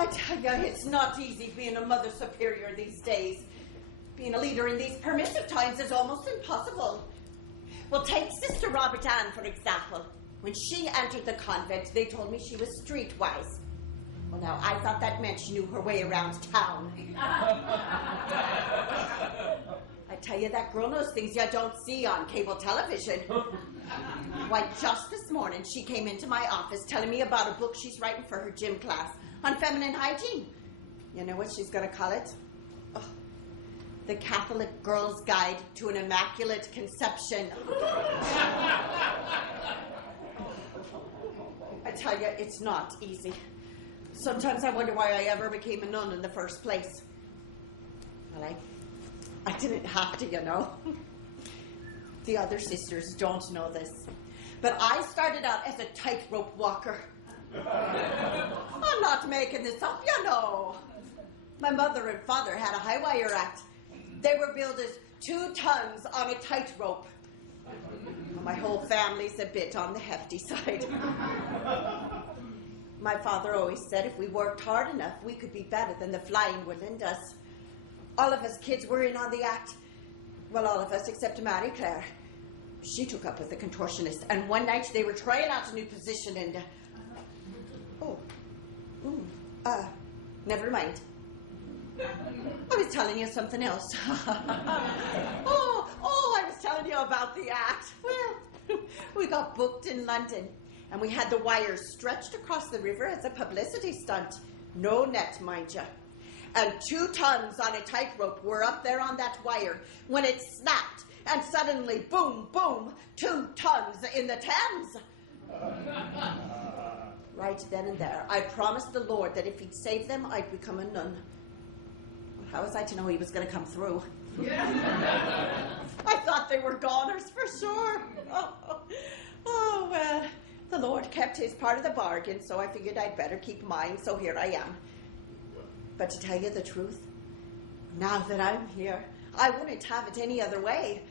I tell you, it's not easy being a mother superior these days. Being a leader in these permissive times is almost impossible. Well, take Sister Robert Ann, for example. When she entered the convent, they told me she was streetwise. Well, now, I thought that meant she knew her way around town. I tell you, that girl knows things you don't see on cable television. Why, just this morning, she came into my office telling me about a book she's writing for her gym class on feminine hygiene. You know what she's going to call it? Oh, The Catholic Girl's Guide to an Immaculate Conception. I tell you, it's not easy. Sometimes I wonder why I ever became a nun in the first place. Well, I didn't have to, you know. The other sisters don't know this. But I started out as a tightrope walker. I'm not making this up, you know. My mother and father had a high wire act. They were billed as 2 tons on a tightrope. Well, my whole family's a bit on the hefty side. My father always said if we worked hard enough, we could be better than the flying would us. All of us kids were in on the act. Well, all of us except Marie Claire. She took up with the contortionist, and one night they were trying out a new position and... never mind. I was telling you something else. I was telling you about the act. Well, we got booked in London, and we had the wires stretched across the river as a publicity stunt. No net, mind you. And 2 tons on a tightrope were up there on that wire when it snapped, and suddenly, boom, boom, 2 tons in the Thames. Right then and there, I promised the Lord that if he'd save them, I'd become a nun. How was I to know he was going to come through? I thought they were goners for sure. Well, the Lord kept his part of the bargain, so I figured I'd better keep mine, so here I am. But to tell you the truth, now that I'm here, I wouldn't have it any other way.